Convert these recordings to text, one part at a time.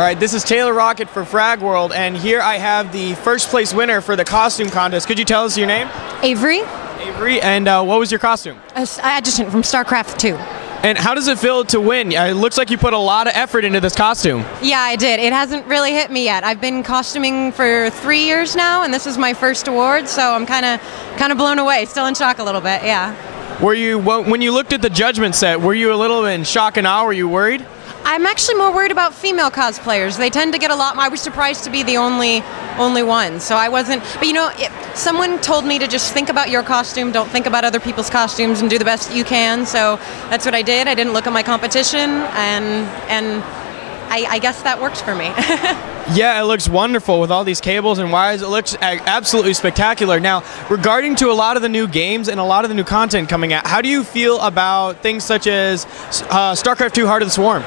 All right, this is Taylor Rocket for Fragworld, and here I have the first place winner for the costume contest. Could you tell us your name? Avery. Avery, and what was your costume? Adjucant from StarCraft 2. And how does it feel to win? It looks like you put a lot of effort into this costume. Yeah, I did. It hasn't really hit me yet. I've been costuming for 3 years now, and this is my first award, so I'm kind of blown away. Still in shock a little bit, yeah. Were you, when you looked at the judgment set, were you a little in shock and awe? Were you worried? I'm actually more worried about female cosplayers. They tend to get a lot more. I was surprised to be the only one, so I wasn't. But you know, someone told me to just think about your costume, don't think about other people's costumes, and do the best you can. So that's what I did. I didn't look at my competition, and I guess that works for me. Yeah, it looks wonderful with all these cables and wires. It looks absolutely spectacular. Now, regarding to a lot of the new games and a lot of the new content coming out, how do you feel about things such as StarCraft 2 Heart of the Swarm?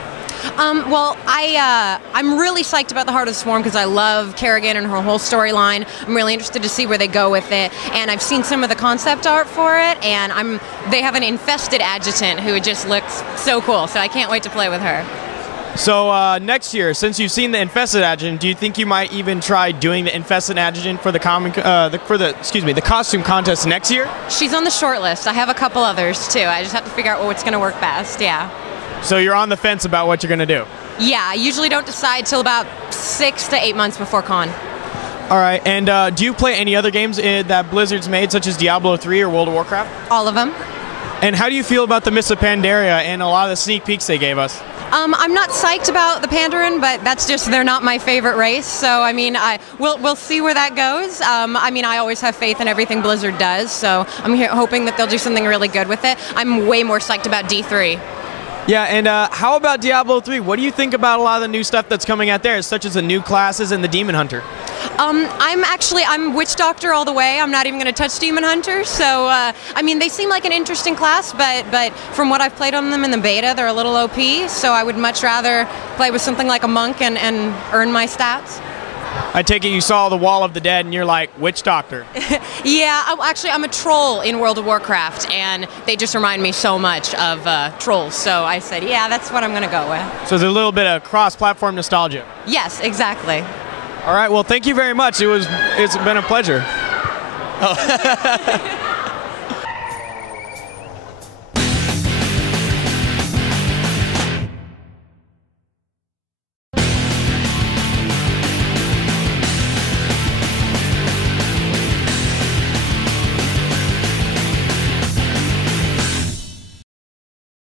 Well, I'm really psyched about the Heart of the Swarm because I love Kerrigan and her whole storyline. I'm really interested to see where they go with it, and I've seen some of the concept art for it, and they have an infested adjutant who just looks so cool, so I can't wait to play with her. So next year, since you've seen the infested adjutant, do you think you might even try doing the infested adjutant for the costume contest next year? She's on the short list. I have a couple others too. I just have to figure out what's going to work best. Yeah. So you're on the fence about what you're going to do? Yeah, I usually don't decide till about 6 to 8 months before con. All right, and do you play any other games that Blizzard's made, such as Diablo 3 or World of Warcraft? All of them. And how do you feel about the Mists of Pandaria and a lot of the sneak peeks they gave us? I'm not psyched about the Pandaren, but that's just, they're not my favorite race. So, I mean, we'll see where that goes. I mean, I always have faith in everything Blizzard does, so I'm hoping that they'll do something really good with it. I'm way more psyched about D3. Yeah, and how about Diablo 3? What do you think about a lot of the new stuff that's coming out there, such as the new classes and the Demon Hunter? I'm Witch Doctor all the way. I'm not even going to touch Demon Hunter. So, I mean, they seem like an interesting class, but from what I've played on them in the beta, they're a little OP. So I would much rather play with something like a monk and earn my stats. I take it you saw the Wall of the Dead and you're like, Witch Doctor. Yeah, actually, I'm a troll in World of Warcraft, and they just remind me so much of trolls. So I said, yeah, that's what I'm going to go with. So there's a little bit of cross-platform nostalgia. Yes, exactly. All right, well, thank you very much. It's been a pleasure. Oh.